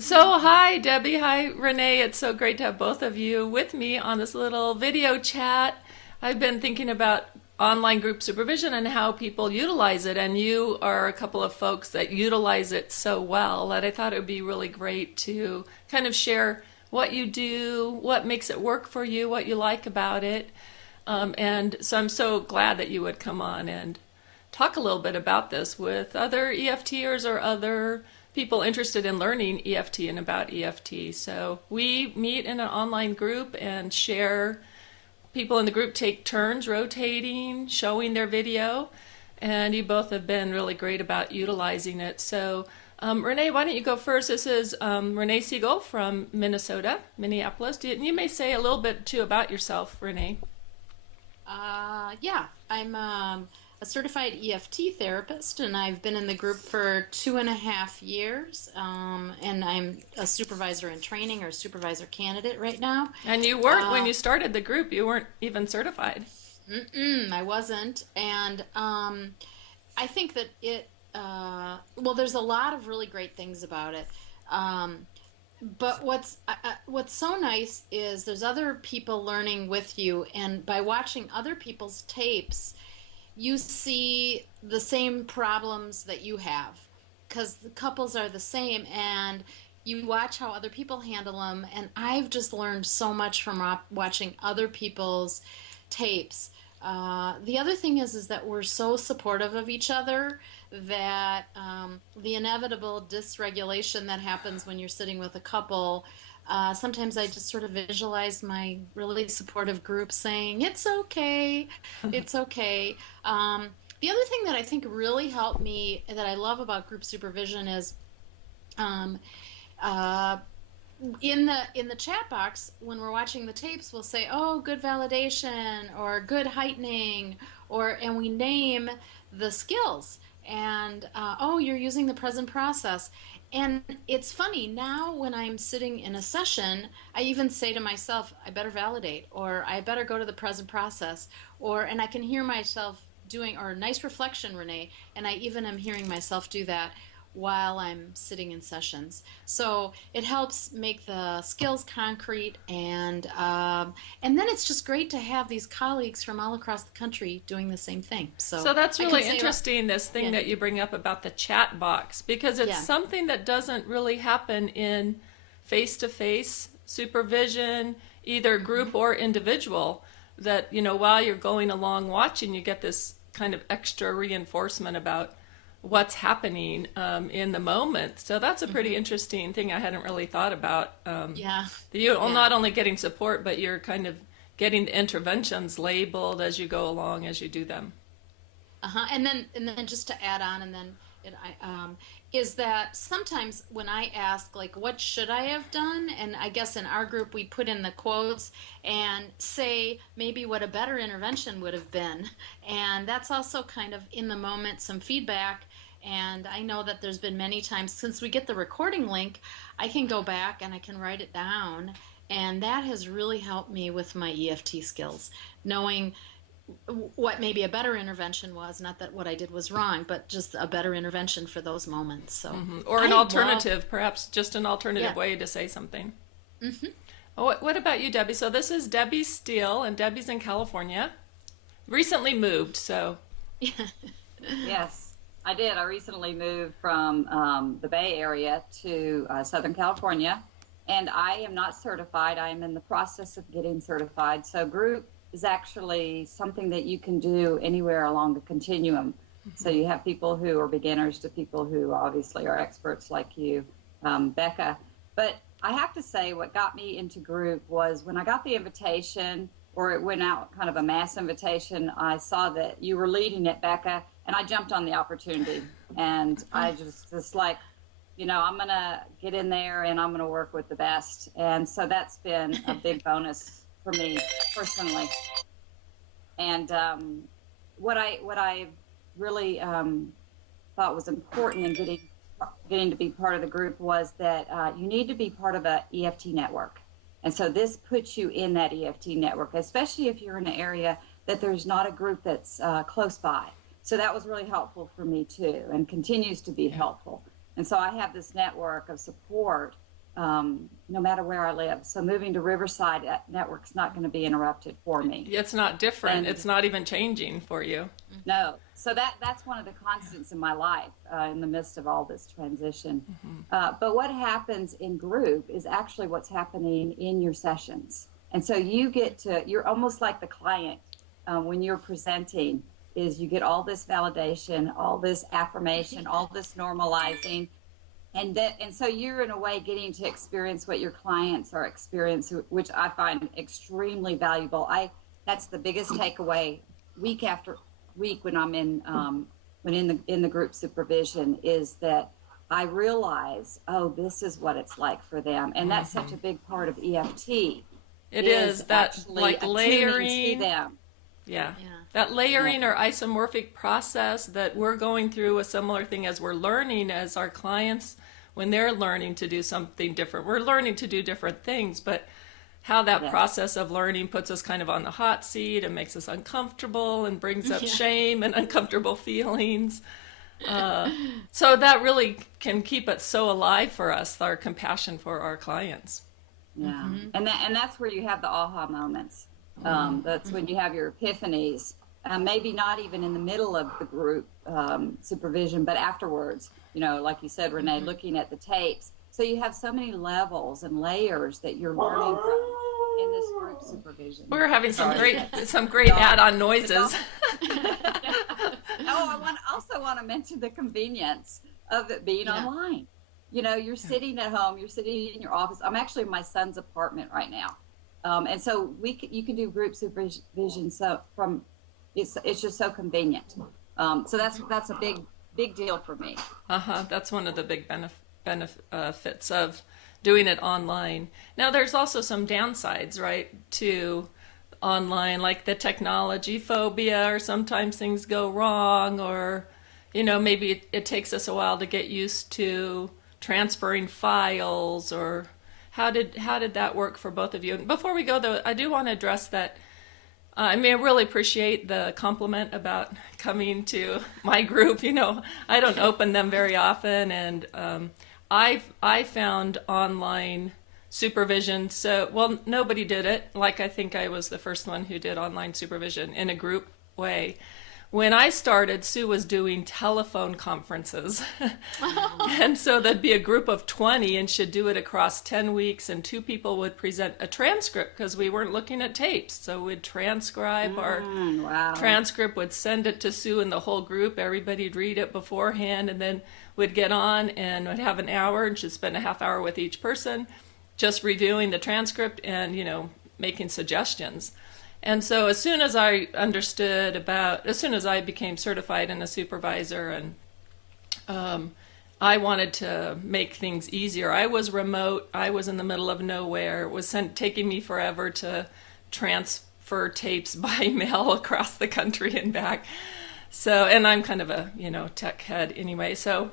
So, hi, Debbie. Hi, Renee. It's so great to have both of you with me on this little video chat. I've been thinking about online group supervision and how people utilize it, and you are a couple of folks that utilize it so well that I thought it would be really great to kind of share what you do, what makes it work for you, what you like about it. And so I'm so glad that you would come on and talk a little bit about this with other EFTers or other people interested in learning EFT and about EFT. So we meet in an online group and share. People in the group take turns rotating, showing their video, and you both have been really great about utilizing it. So Renee, why don't you go first? This is Renee Siegel from Minnesota, Minneapolis. You may say a little bit too about yourself, Renee. Yeah, I'm a certified EFT therapist, and I've been in the group for 2.5 years. And I'm a supervisor in training or supervisor candidate right now. And you weren't, when Uh, you started the group, you weren't even certified. I wasn't, and I think that well, there's a lot of really great things about it. Um, but what's so nice is there's other people learning with you, and by watching other people's tapes, you see the same problems that you have because the couples are the same, and you watch how other people handle them. And I've just learned so much from watching other people's tapes. The other thing is that we're so supportive of each other that the inevitable dysregulation that happens when you're sitting with a couple, sometimes I just sort of visualize my really supportive group saying, "It's okay, it's okay." The other thing that I think really helped me that I love about group supervision is um, uh, in the chat box when we're watching the tapes, we'll say, "Oh, good validation," or "good heightening," or and we name the skills. And "Oh, you're using the present process." And it's funny now when I'm sitting in a session, I even say to myself, "I better validate," or "I better go to the present process," or and I can hear myself doing, or "nice reflection, Renee," and I even am hearing myself do that while I'm sitting in sessions. So it helps make the skills concrete, and then it's just great to have these colleagues from all across the country doing the same thing. So So that's I can really say about, interesting, this thing yeah, that you bring up about the chat box, because it's yeah, something that doesn't really happen in face to face supervision, either group or individual. That, while you're going along watching, you get this kind of extra reinforcement about what's happening in the moment. So that's a pretty hmm interesting thing I hadn't really thought about. yeah, You're yeah. not only getting support, but you're kind of getting the interventions labeled as you go along as you do them. Uh-huh. And then just to add on, and then is that sometimes when I ask, like, what should I have done? And I guess in our group we put in the quotes and say maybe what a better intervention would have been. And that's also kind of in the moment some feedback. And I know that there's been many times since we get the recording link, I can go back and I can write it down. And that has really helped me with my EFT skills, knowing what maybe a better intervention was. Not that what I did was wrong, but just a better intervention for those moments. So Or an I love, alternative, perhaps just an alternative yeah. way to say something. hmm Oh, what about you, Debbie? So this is Debbie Steele, and Debbie's in California. Recently moved, so. Yeah. Yes, I did. I recently moved from the Bay Area to Southern California, and I am not certified. I am in the process of getting certified. So, group is actually something that you can do anywhere along the continuum. So, you have people who are beginners to people who obviously are experts like you, Becca. But I have to say, what got me into group was when I got the invitation, or it went out kind of a mass invitation. I saw that you were leading it, Becca, and I jumped on the opportunity. And I just like, I'm going to get in there and I'm going to work with the best. And so that's been a big bonus for me personally. And what I really thought was important in getting to be part of the group was that you need to be part of a EFT network. And so this puts you in that EFT network, especially if you're in an area that there's not a group that's close by. So that was really helpful for me too, and continues to be helpful. And so I have this network of support no matter where I live. So moving to Riverside, that network's not going to be interrupted for me. It's not different. And It's not even changing for you. no, so that's one of the constants in my life in the midst of all this transition. But what happens in group is actually what's happening in your sessions. And so you're almost like the client when you're presenting, is you get all this validation, all this affirmation, all this normalizing. And so you're in a way getting to experience what your clients are experiencing, which I find extremely valuable. That's the biggest takeaway week after week when I'm in the group supervision, is that I realize, oh, this is what it's like for them, and that's such a big part of EFT. It is that like layering to them. Yeah. That layering or isomorphic process that we're going through a similar thing as we're learning as our clients when they're learning to do something different. We're learning to do different things, but how that process of learning puts us kind of on the hot seat and makes us uncomfortable and brings up shame and uncomfortable feelings. So that really can keep it so alive for us, our compassion for our clients. Yeah. And that's where you have the aha moments. That's when you have your epiphanies, maybe not even in the middle of the group supervision, but afterwards, like you said, Renee, looking at the tapes. So you have so many levels and layers that you're learning from in this group supervision. We're having some great add-on noises. I also want to mention the convenience of it being online. You're sitting at home, you're sitting in your office. I'm actually in my son's apartment right now. And so you can do group supervision. So it's just so convenient. So that's a big deal for me. That's one of the big benefits of doing it online. Now there's also some downsides, right, to online, like the technology phobia, or sometimes things go wrong, or maybe it takes us a while to get used to transferring files, or how did that work for both of you? And before we go, though, I do want to address that. I really appreciate the compliment about coming to my group. I don't open them very often, and I found online supervision. Nobody did it. Like, I think I was the first one who did online supervision in a group way. When I started, Sue was doing telephone conferences. And so there'd be a group of 20 and she'd do it across 10 weeks, and 2 people would present a transcript because we weren't looking at tapes. So we'd transcribe our transcript, would send it to Sue and the whole group. Everybody'd read it beforehand, and then we'd get on and would have an hour, and she'd spend a half hour with each person just reviewing the transcript and, making suggestions. And so as soon as I became certified and a supervisor, and I wanted to make things easier. I was remote. I was in the middle of nowhere. It was taking me forever to transfer tapes by mail across the country and back. So, and I'm kind of a, tech head anyway. So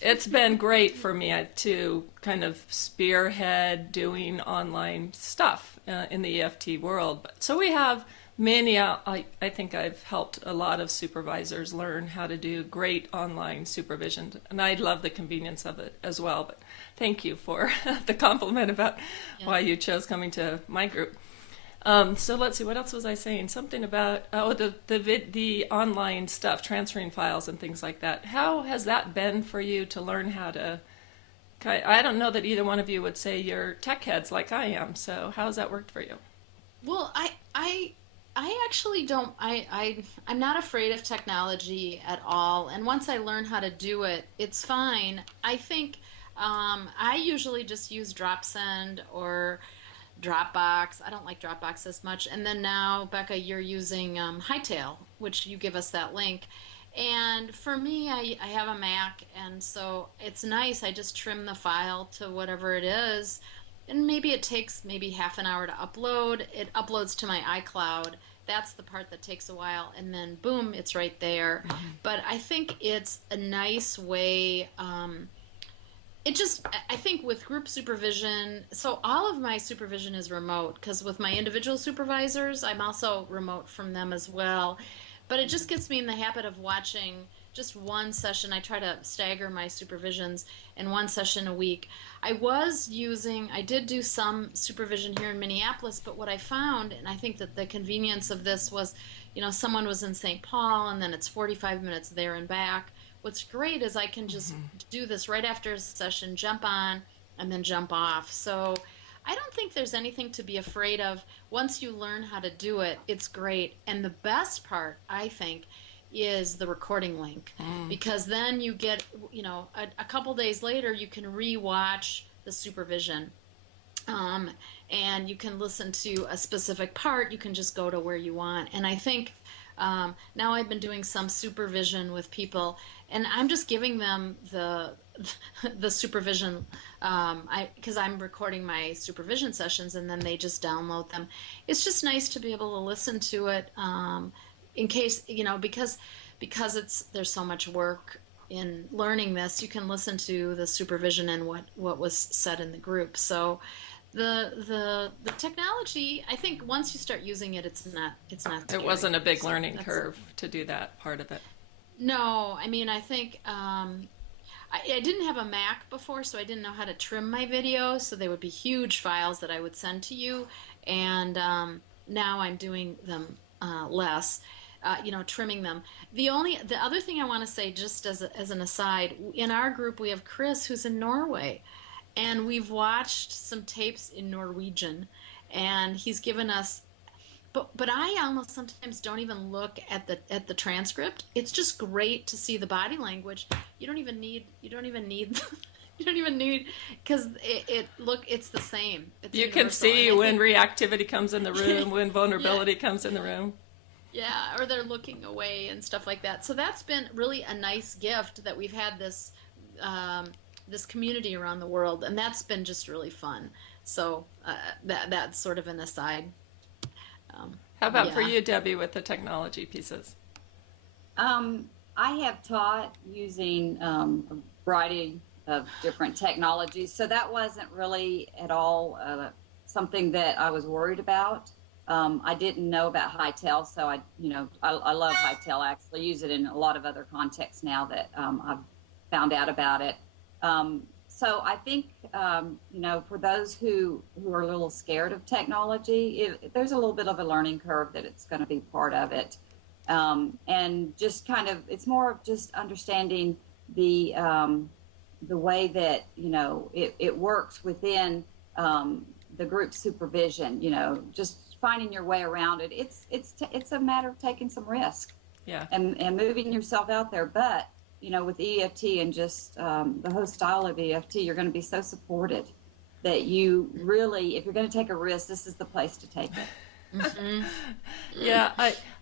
it's been great for me to kind of spearhead doing online stuff in the EFT world. So we have many, I think I've helped a lot of supervisors learn how to do great online supervision. And I love the convenience of it as well. But thank you for the compliment about why you chose coming to my group. So let's see, what else was I saying? Something about the online stuff, transferring files and things like that. How has that been for you to learn how to? I don't know that either one of you would say you're tech heads like I am. So how has that worked for you? Well, I actually don't. I'm not afraid of technology at all. And once I learn how to do it, it's fine. I think I usually just use DropSend or Dropbox. I don't like Dropbox as much. And then now, Becca, you're using Hightail, which you give us that link. And for me, I have a Mac, and so it's nice. I just trim the file to whatever it is, and maybe it takes half an hour to upload. It uploads to my iCloud. That's the part that takes a while, and then boom, it's right there. But I think it's a nice way. I think with group supervision, so all of my supervision is remote, because with my individual supervisors, I'm also remote from them as well. But it just gets me in the habit of watching just one session. I try to stagger my supervisions in one session a week. I did do some supervision here in Minneapolis, but what I found, and I think that the convenience of this was, someone was in St. Paul and then it's 45 minutes there and back. What's great is I can just do this right after a session, jump on, and then jump off. So I don't think there's anything to be afraid of. Once you learn how to do it, it's great. And the best part, I think, is the recording link, because then you get, a couple days later, you can re-watch the supervision. And you can listen to a specific part. You can just go to where you want. And I think now I've been doing some supervision with people, and I'm just giving them the supervision, because I'm recording my supervision sessions, and then they just download them. It's just nice to be able to listen to it, in case, because there's so much work in learning this. You can listen to the supervision and what was said in the group. So the technology, I think once you start using it, it's not scary. It wasn't a big learning curve to do that part of it. No, I mean, I think I didn't have a Mac before, so I didn't know how to trim my videos, so they would be huge files that I would send to you, and now I'm doing them less, trimming them. The other thing I want to say, just as an aside, in our group we have Chris, who's in Norway, and we've watched some tapes in Norwegian, and he's given us. But I almost sometimes don't even look at the transcript. It's just great to see the body language. You don't even need because it's the same. It's you can see when reactivity comes in the room, when vulnerability comes in the room. Yeah, or they're looking away and stuff like that. So that's been really a nice gift that we've had this community around the world, and that's been just really fun. So that's sort of an aside. How about for you, Debbie, with the technology pieces? I have taught using a variety of different technologies, so that wasn't really at all something that I was worried about. I didn't know about Hightail, so I love Hightail. I actually use it in a lot of other contexts now that I've found out about it. So I think, for those who are a little scared of technology, there's a little bit of a learning curve that it's going to be part of it. And just it's more of just understanding the way that, it works within the group supervision, just finding your way around it. It's a matter of taking some risk and moving yourself out there. But with EFT and just the whole style of EFT, you're going to be so supported that you really, if you're going to take a risk, this is the place to take it. Mm-hmm. Yeah,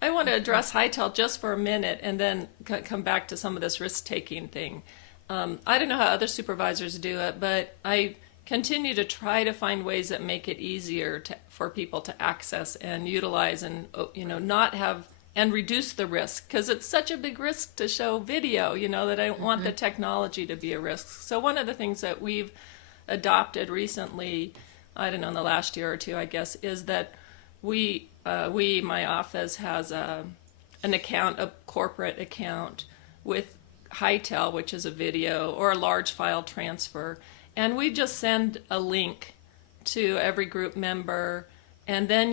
I want to address Hightail just for a minute and then come back to some of this risk-taking thing. I don't know how other supervisors do it, but I continue to try to find ways that make it easier for people to access and utilize and, not have and reduce the risk, because it's such a big risk to show video, that I don't want the technology to be a risk. So one of the things that we've adopted recently, I don't know, in the last year or two, I guess, is that my office has an account, a corporate account with Hightail, which is a video or a large file transfer, and we just send a link to every group member, and then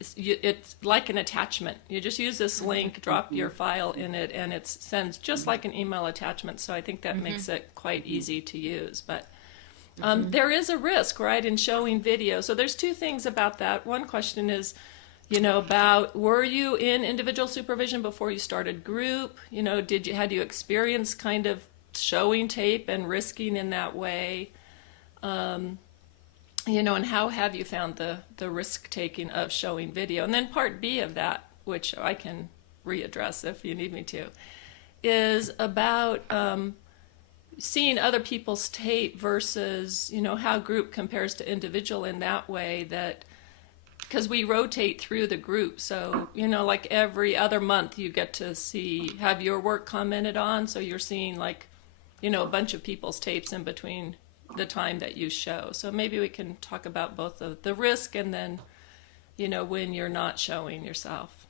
it's like an attachment. You just use this link, drop your file in it, and it sends just like an email attachment. So I think that makes it quite easy to use. But there is a risk, right, in showing video. So there's two things about that. One question is, about were you in individual supervision before you started group? Had you experience kind of showing tape and risking in that way? And how have you found the risk-taking of showing video? And then part B of that, which I can readdress if you need me to, is about seeing other people's tape versus, how group compares to individual in that way, that because we rotate through the group. So, like every other month you get to have your work commented on. So you're seeing a bunch of people's tapes in between the time that you show. So maybe we can talk about both the risk and then, when you're not showing yourself.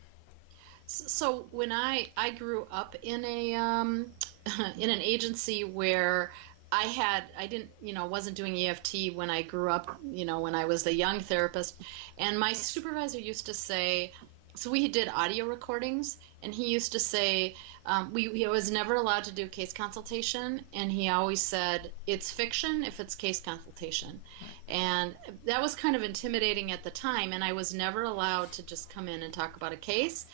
So when I grew up in a in an agency where I didn't, wasn't doing EFT when I grew up, when I was a young therapist, and my supervisor used to say, so we did audio recordings, and he used to say, he was never allowed to do case consultation, and he always said it's fiction if it's case consultation, and that was kind of intimidating at the time, and I was never allowed to just come in and talk about a case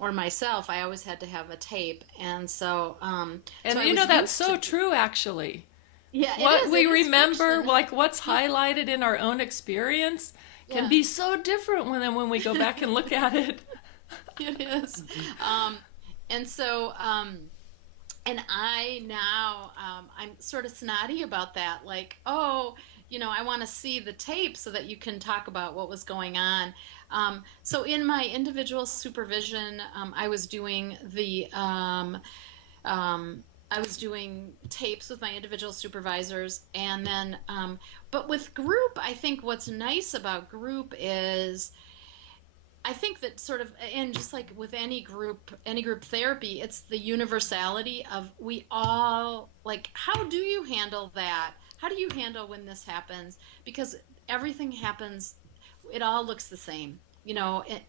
or myself. I always had to have a tape, and so And so I you was know, that's used so to, true, actually. yeah, What we it is remember, fiction. like what's highlighted in our own experience, can Yeah, be so different when we go back and look at it. it is. And so and I now, I'm sort of snotty about that, like, oh, I want to see the tape so that you can talk about what was going on. So in my individual supervision, I was doing tapes with my individual supervisors, and then, but with group, I think what's nice about group is, I think that sort of, and just like with any group therapy, it's the universality of, we all, like, how do you handle that? How do you handle when this happens? Because everything happens, it all looks the same,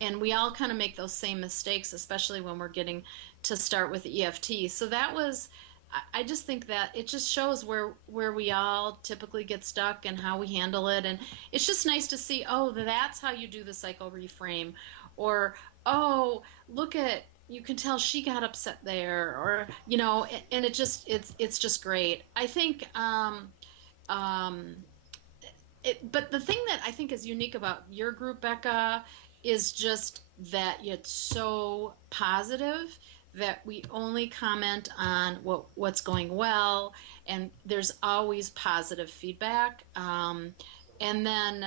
and we all kind of make those same mistakes, especially when we're getting to start with EFT. So that was, I just think that it just shows where we all typically get stuck and how we handle it. And it's just nice to see, oh, that's how you do the cycle reframe. Or, oh, look at, you can tell she got upset there. Or, and it's just great. I think, um, but the thing that I think is unique about your group, Becca, is just that it's so positive, that we only comment on what's going well, and there's always positive feedback. And then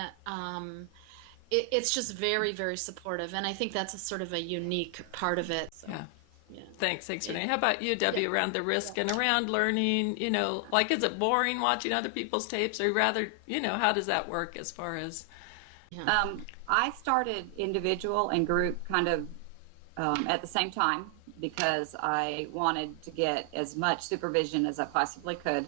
it's just very, very supportive, and I think that's a sort of a unique part of it. So, Yeah. yeah. Thanks, Yeah. Renee. How about you, Debbie, Yeah. around the risk and around learning? Like, is it boring watching other people's tapes, or rather, how does that work as far as? Yeah. I started individual and group kind of at the same time because I wanted to get as much supervision as I possibly could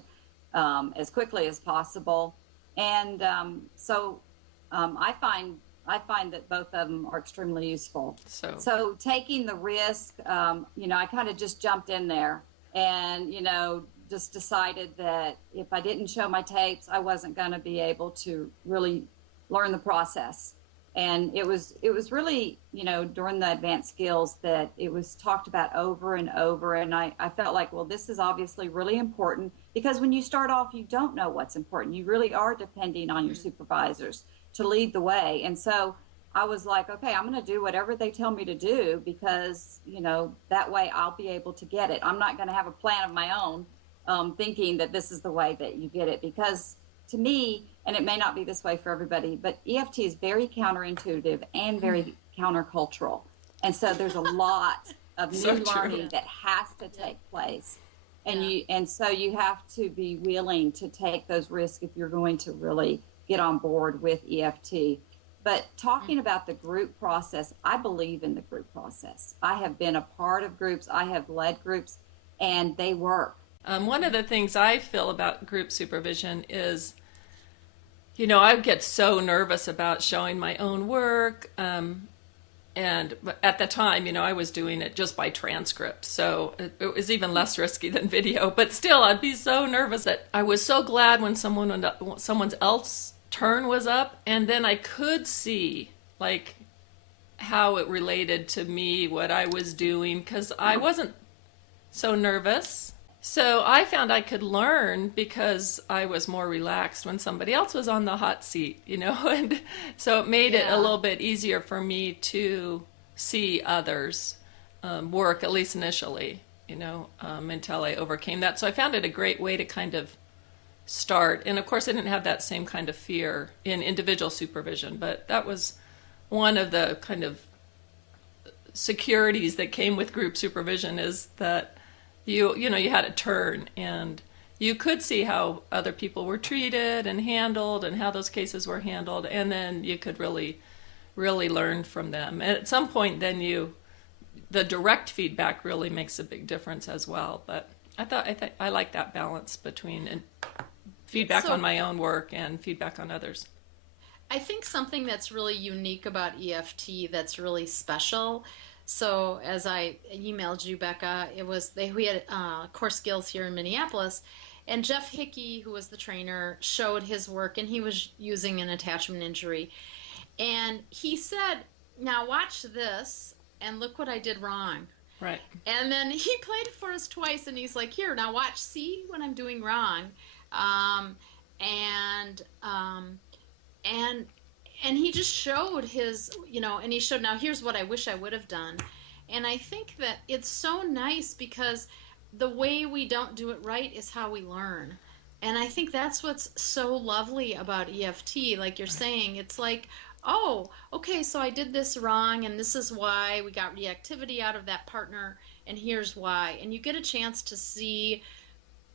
as quickly as possible. And I find that both of them are extremely useful. So taking the risk, I kind of just jumped in there and, just decided that if I didn't show my tapes, I wasn't going to be able to really learn the process. And it was really, during the advanced skills that it was talked about over and over. And I felt like, well, this is obviously really important, because when you start off, you don't know what's important. You really are depending on your supervisors to lead the way. And so I was like, okay, I'm going to do whatever they tell me to do, because, that way I'll be able to get it. I'm not going to have a plan of my own, thinking that this is the way that you get it, because to me, and it may not be this way for everybody, but EFT is very counterintuitive and very countercultural. And so there's a lot of So new true. learning that has to take place. And Yeah. so you have to be willing to take those risks if you're going to really get on board with EFT. But talking about the group process, I believe in the group process. I have been a part of groups, I have led groups, and they work. One of the things I feel about group supervision is, I get so nervous about showing my own work. And at the time, I was doing it just by transcript. So it was even less risky than video. But still, I'd be so nervous that I was so glad when someone else's turn was up. And then I could see, like, how it related to me, what I was doing, because I wasn't so nervous. So I found I could learn because I was more relaxed when somebody else was on the hot seat, and so it made it a little bit easier for me to see others work, at least initially, until I overcame that. So I found it a great way to kind of start. And of course, I didn't have that same kind of fear in individual supervision, but that was one of the kind of securities that came with group supervision, is that you had a turn, and you could see how other people were treated and handled, and how those cases were handled, and then you could really learn from them. And at some point, then the direct feedback really makes a big difference as well. But I like that balance between feedback on my own work and feedback on others. I think something that's really unique about EFT that's really special. So as I emailed you, Becca, we had Core Skills here in Minneapolis, and Jeff Hickey, who was the trainer, showed his work, and he was using an attachment injury. And he said, now watch this, and look what I did wrong. Right. And then he played it for us twice, and he's like, here, now watch, see what I'm doing wrong. And he just showed his, and he showed, now here's what I wish I would have done. And I think that it's so nice because the way we don't do it right is how we learn. And I think that's what's so lovely about EFT. Like you're saying, it's like, oh, okay, so I did this wrong, and this is why we got reactivity out of that partner, and here's why. And you get a chance to see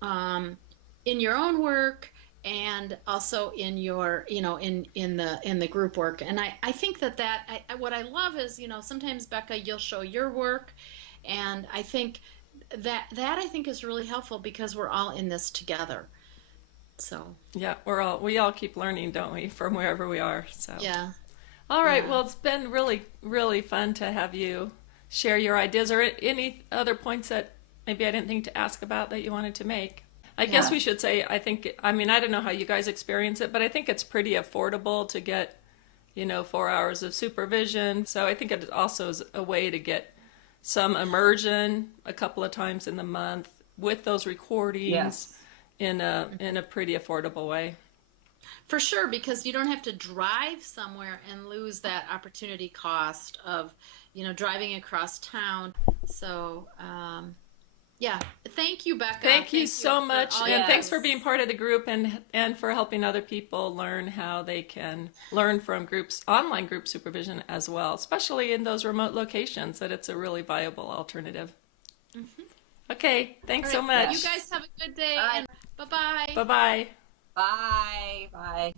in your own work and also in your, in the group work. And I think that what I love is, sometimes, Becca, you'll show your work, and I think that I think is really helpful because we're all in this together. So yeah, we all keep learning, don't we, from wherever we are. So yeah. All right. Yeah. Well, it's been really, really fun to have you share your ideas, or any other points that maybe I didn't think to ask about that you wanted to make. I guess we should say, I don't know how you guys experience it, but I think it's pretty affordable to get, 4 hours of supervision. So I think it also is a way to get some immersion a couple of times in the month with those recordings in a pretty affordable way. For sure, because you don't have to drive somewhere and lose that opportunity cost of, driving across town. So, yeah. Thank you, Becca. Thank you so much. And thanks for this. being part of the group and for helping other people learn how they can learn from online group supervision as well, especially in those remote locations, that it's a really viable alternative. Mm-hmm. Okay. Thanks so much. You guys have a good day. Bye. And bye-bye. Bye-bye. Bye. Bye.